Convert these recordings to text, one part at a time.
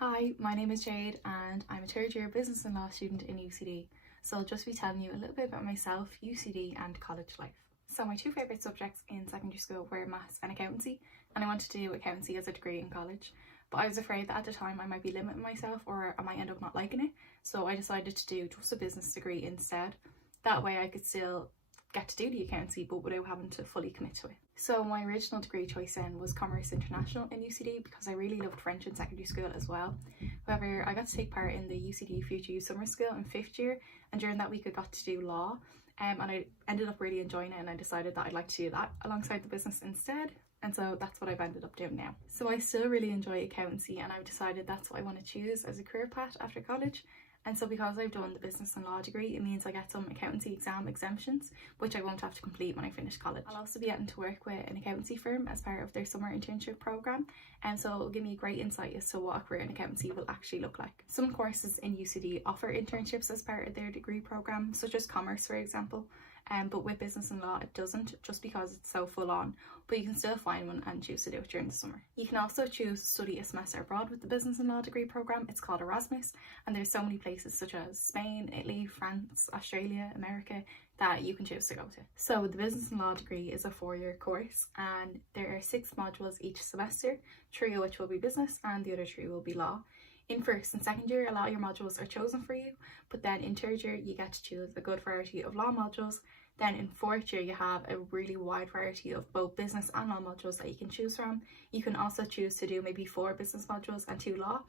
Hi, my name is Jade and I'm a third year business and law student in UCD. So I'll just be telling you a little bit about myself, UCD and college life. So my two favourite subjects in secondary school were maths and accountancy, and I wanted to do accountancy as a degree in college. But I was afraid that at the time I might be limiting myself or I might end up not liking it. So I decided to do just a business degree instead. That way I could still get to do the accountancy but without having to fully commit to it. So my original degree choice then was Commerce International in UCD because I really loved French in secondary school as well. However, I got to take part in the UCD Future Youth Summer School in 5th year, and during that week I got to do law, and I ended up really enjoying it, and I decided that I'd like to do that alongside the business instead. And so that's what I've ended up doing now. So I still really enjoy accountancy, and I've decided that's what I want to choose as a career path after college. And so because I've done the business and law degree, it means I get some accountancy exam exemptions, which I won't have to complete when I finish college. I'll also be getting to work with an accountancy firm as part of their summer internship programme, and so it'll give me a great insight as to what a career in accountancy will actually look like. Some courses in UCD offer internships as part of their degree programme, such as commerce for example, but with business and law it doesn't, just because it's so full on, but you can still find one and choose to do it during the summer. You can also choose to study a semester abroad with the business and law degree programme. It's called Erasmus, and there's so many places such as Spain, Italy, France, Australia, America that you can choose to go to. So the business and law degree is a 4-year course, and there are 6 modules each semester, 3 of which will be business and the other 3 will be law. In 1st and 2nd year, a lot of your modules are chosen for you, but then in 3rd year you get to choose a good variety of law modules. Then in 4th year you have a really wide variety of both business and law modules that you can choose from. You can also choose to do maybe 4 business modules and 2 law,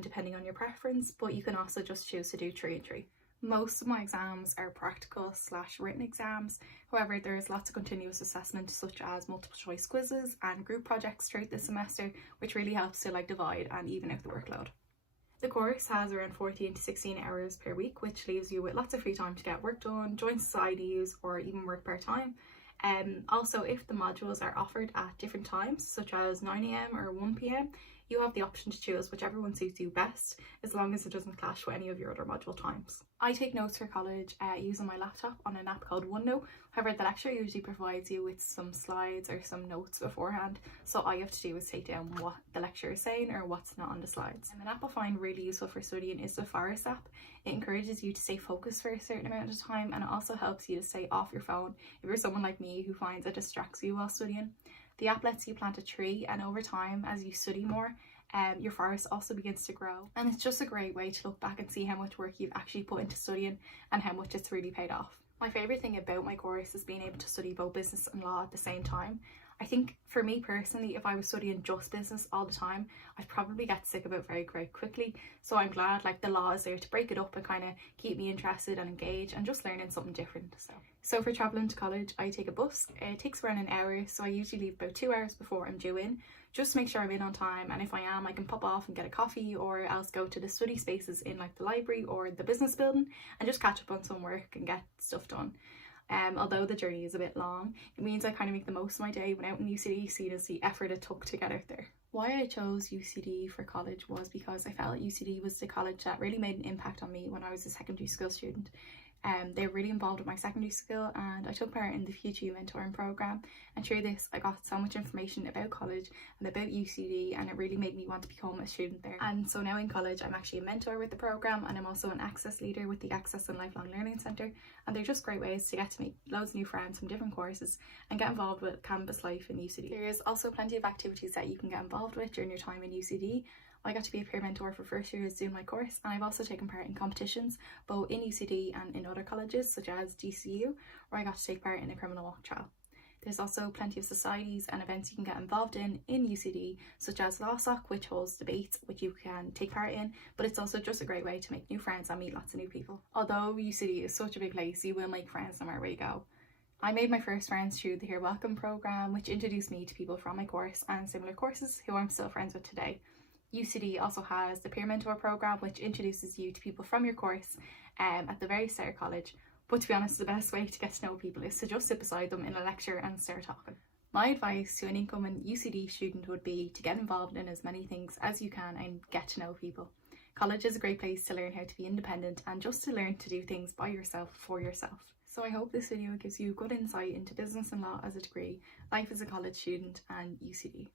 depending on your preference, but you can also just choose to do 3 and 3. Most of my exams are practical / written exams. However, there is lots of continuous assessment such as multiple choice quizzes and group projects throughout the semester, which really helps to divide and even out the workload. The course has around 14 to 16 hours per week, which leaves you with lots of free time to get work done, join societies, or even work part-time. Also, if the modules are offered at different times, such as 9 AM or 1 PM, you have the option to choose whichever one suits you best, as long as it doesn't clash with any of your other module times. I take notes for college using my laptop on an app called OneNote. However, the lecturer usually provides you with some slides or some notes beforehand, so all you have to do is take down what the lecturer is saying or what's not on the slides. And an app I find really useful for studying is the Forest app. It encourages you to stay focused for a certain amount of time, and it also helps you to stay off your phone if you're someone like me who finds it distracts you while studying. The app lets you plant a tree, and over time, as you study more, your forest also begins to grow. And it's just a great way to look back and see how much work you've actually put into studying and how much it's really paid off. My favourite thing about my course is being able to study both business and law at the same time. I think for me personally, if I was studying just business all the time, I'd probably get sick of it very quickly. So I'm glad the law is there to break it up and kind of keep me interested and engaged and just learning something different. So for travelling to college, I take a bus. It takes around an hour, so I usually leave about 2 hours before I'm due in, just to make sure I'm in on time, and if I am, I can pop off and get a coffee, or else go to the study spaces in the library or the business building and just catch up on some work and get stuff done. Although the journey is a bit long, it means I kind of make the most of my day when out in UCD, seen as the effort it took to get out there. Why I chose UCD for college was because I felt UCD was the college that really made an impact on me when I was a secondary school student. They were really involved with my secondary school, and I took part in the Future Youth Mentoring programme, and through this I got so much information about college and about UCD, and it really made me want to become a student there. And so now in college I'm actually a mentor with the programme, and I'm also an access leader with the Access and Lifelong Learning Centre, and they're just great ways to get to make loads of new friends from different courses and get involved with campus life in UCD. There's also plenty of activities that you can get involved with during your time in UCD. I got to be a peer mentor for 1st years doing my course, and I've also taken part in competitions both in UCD and in other colleges such as GCU, where I got to take part in a criminal mock trial. There's also plenty of societies and events you can get involved in UCD, such as LawSoc, which holds debates which you can take part in, but it's also just a great way to make new friends and meet lots of new people. Although UCD is such a big place, you will make friends no matter where you go. I made my first friends through the Here Welcome programme, which introduced me to people from my course and similar courses who I'm still friends with today. UCD also has the peer mentor programme, which introduces you to people from your course at the very start of college. But to be honest, the best way to get to know people is to just sit beside them in a lecture and start talking. My advice to an incoming UCD student would be to get involved in as many things as you can and get to know people. College is a great place to learn how to be independent and just to learn to do things by yourself for yourself. So I hope this video gives you good insight into business and law as a degree, life as a college student, and UCD.